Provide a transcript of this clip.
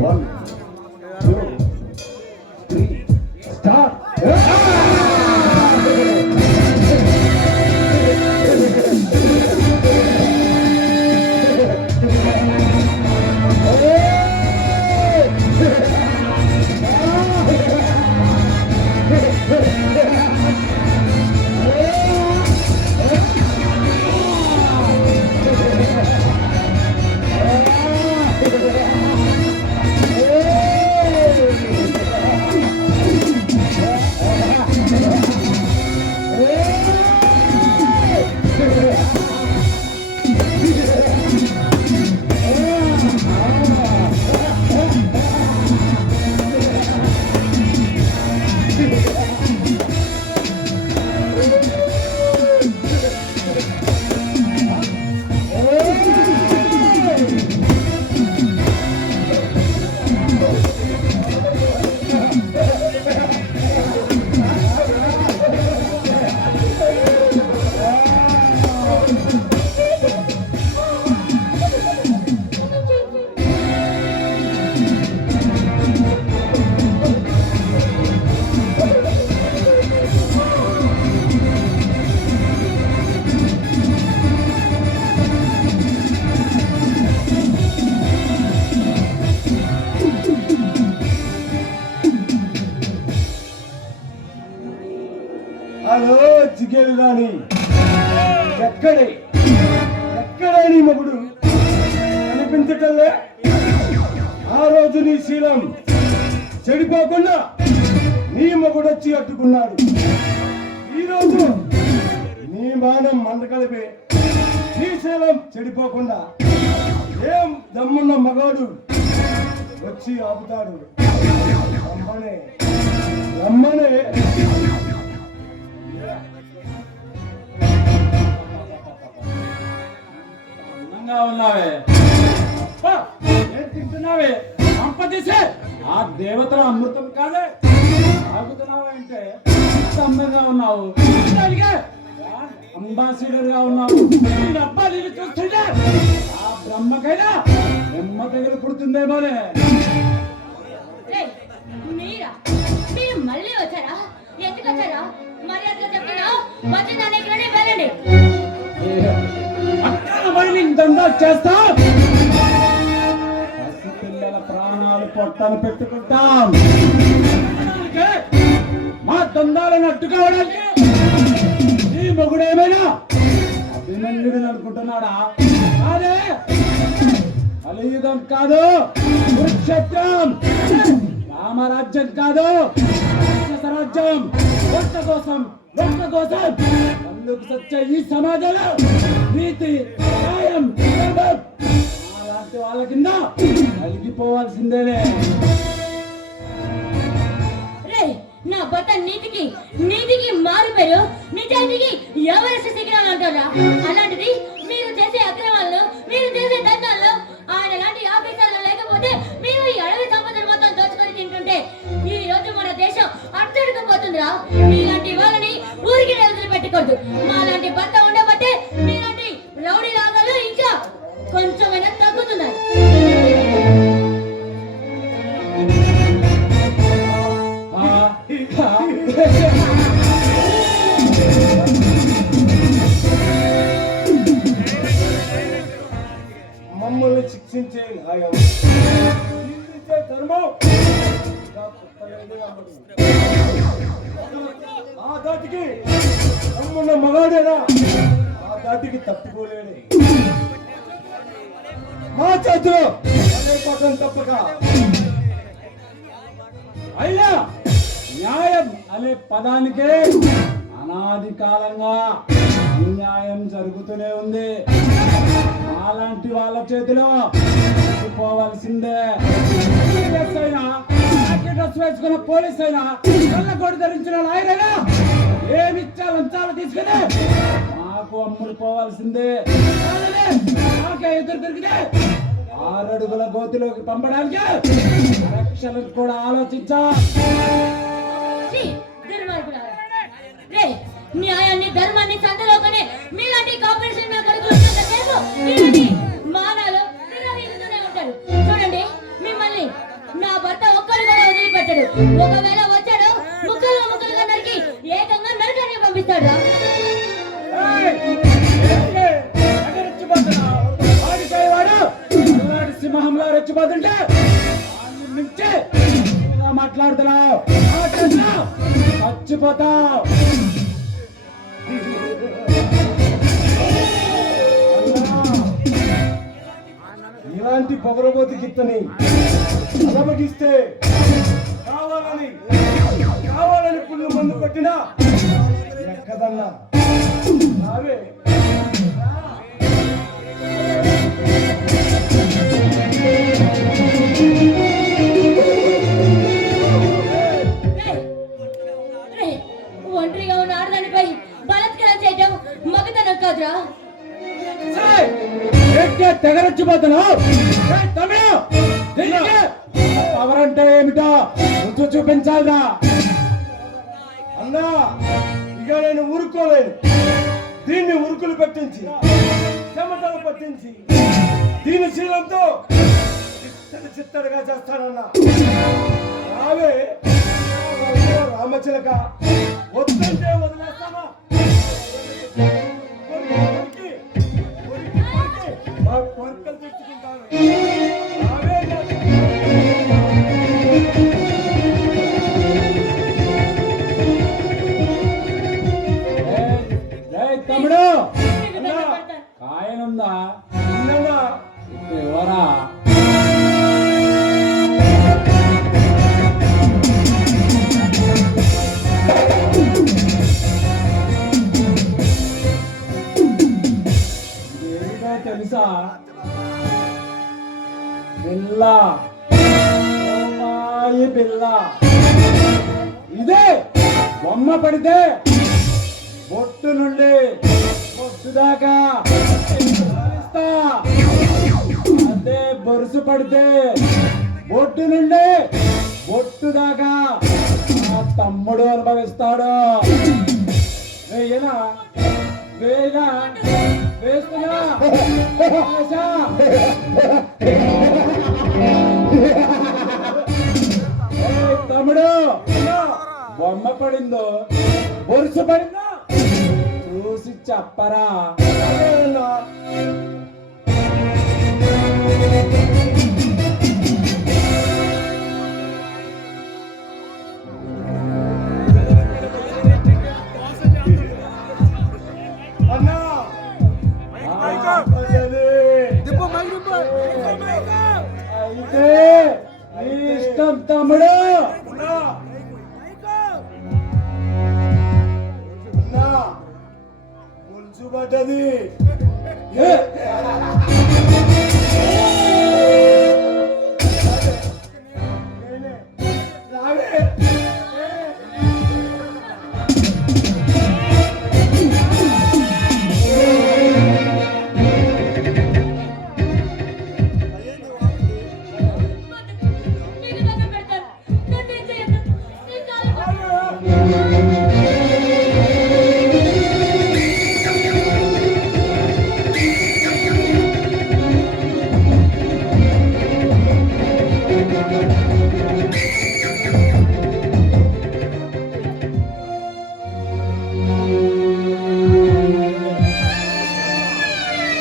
1 2 3 start. Hello జిగేలు రాణి, ఎక్కడే నీ మొగుడు కనిపించటల్లే? ఆ రోజు నీ శీలం చెడిపోకుండా నీ మొగుడు వచ్చి అడ్డుకున్నాడు. ఈరోజు నీ మానం మండకలిపే నీ శీలం చెడిపోకుండా ఏం దమ్మున్న మగాడు వచ్చి ఆపుతాడు. రమ్మనే రమ్మనే. ఉన్నావే ఏం తింటున్నావే? సంపదీసే ఆ దేవతల అమృతం కాదే తాగుతున్నావా అంటే అందంగా ఉన్నావు, అంబాసిడర్ గా ఉన్నావు. అబ్బాయి చూస్తుంటే ఆ బ్రహ్మకైనా బ్రహ్మ దగ్గర పుడుతుందేమోనే. మీరు మళ్ళీ వచ్చారా? ఎందుకు వచ్చారా? మర్యాదగా చెప్తున్నా వెళ్ళండి. దందా చేస్తా, పిల్లల ప్రాణాలు పొట్టను పెట్టుకుంటాం. మా దందాలను అడ్డుకోవడానికి ఈ మొగుడేమైనా అభిమన్యుడు అనుకుంటున్నాడా? అదే కలియుగం కాదు, కురుక్షేత్రం. రామరాజ్యం కాదు, రాజ్యం. ఒక్క కోసం అందుకు సత్య ఈ సమాజంలో నీతి, న్యాయం, ధర్మం అలాంటి వాళ్ళ కింద కలిగిపోవాల్సిందేనే. నా భర్త నీతికి మారిపోయారు, నిజాయితీకి ఎవరు సిగ్గురాలు అంటారా? అలాంటిది మీరు చేసే అక్రమాలను, మీరు చేసే దండాలను ఆయన లాంటి ఆఫీసర్లు లేకపోతే మీరు ఈ అడవి సంపదను మొత్తం దోచుకొని తింటుంటే ఈ రోజు మన దేశం అట్టడుకు పోతుందిరా. మీలాంటి వాళ్ళని ఊరికి వదిలిపెట్టకూడదు. మాలాంటి భర్త ఉండబట్టే మీలాంటి రౌడీ రాగాలు ఇంకా కొంచెమైనా తగ్గుతున్నాయి. మమ్మల్ని శిక్షించే న్యాయం, ధర్మం ఆ దాటికి నమ్మున్న మగాడేనా? ఆ దాటికి తప్పుకోలేడు. మా చేతిలో పట్టం తప్పక. అయినా న్యాయం అనే పదానికే అనాది కాలంగా అన్యాయం జరుగుతూనే ఉంది. అలాంటి వాళ్ళ చేతిలో పోవాల్సిందే. డ్రెస్ వేసుకున్న పోలీస్ అయినా, కళ్ళకోడి ధరించిన లాయరైనా ఏమిచ్చా లంచాలు తీసుకుని మాకు అమ్ముడు పోవాల్సిందే. నాకే ఎదురు దొరికితే 6 అడుగుల గోతిలోకి పంపడానికి రక్షణకు కూడా ఆలోచించా. న్యాయాన్ని ధర్మాన్ని సంతలోకనే మీలాంటి కాంపిటీషన్ మానాలు ఉంటారు. చూడండి, మిమ్మల్ని ఒకవేళ వచ్చాడు ముక్కలుగా ముక్కలుగా నరికి ఏకంగా నరకానికి పంపిస్తాడు. ఏయ్! ఏంటి? ఎగరెచ్చిపోతున్నావ్? ఆడిపోయేవాడు అలాంటి సింహంలా రెచ్చిపోతుంటే వాడిని మించి ఇలా మాట్లాడుతున్నావు. చచ్చిపోతావు. ఇలాంటి పొగరబోతి గిత్తని అలమగిస్తే కావాలని పుల్లు మందు కొట్టినా ఎక్కదన్నా రావే. రేయ్, ఒంటరిగా ఉన్న ఆడదానిపై బలత్కారం చేయటం మగతనం కాదురా. తెగరచ్చిపోతున్నావు. పవర్ అంటే ఏమిటో రుచి చూపించాలిరా. అన్నా ఇక నేను ఊరుకోలేను. దీన్ని ఉరుకులు పెట్టించి చెమటలు పట్టించి దీని శీలంతో చిత్తడిగా చేస్తానన్నా. రావే రామచిలక, వద్దంటే వదిలేస్తానా? మా కోరికలు తెచ్చుకుంటాను. రావే తమ్ముడు నీకు దండం పెడతాను. కాయనుందా? ఉన్నదా? ఎవరా? ఏమిటో తెలుసా? పిల్ల, ఓమాయి పిల్ల. ఇదే బొమ్మ పడితే బొట్టు నుండి బొట్టు దాకా ఇస్తా. అదే బొరుసు పడితే బొట్టు నుండి బొట్టు దాకా ఆ తమ్ముడు అనుభవిస్తాడు. వేయనా వేయనా వేస్తున్నా వేసా. ఏయ్ తమ్ముడు, బొమ్మ పడిందో బొరుసు పడిందో చూసి చెప్పరా. అదేనా? అన్నా అయితే నీ ఇష్టం తమ్ముడు. అన్నా పులుసు పడ్డది. ఏ, నేనే. రావే. నీకు దండం పెడతాను. నన్నేం చేయొద్దు. నీ కాలు అన్నా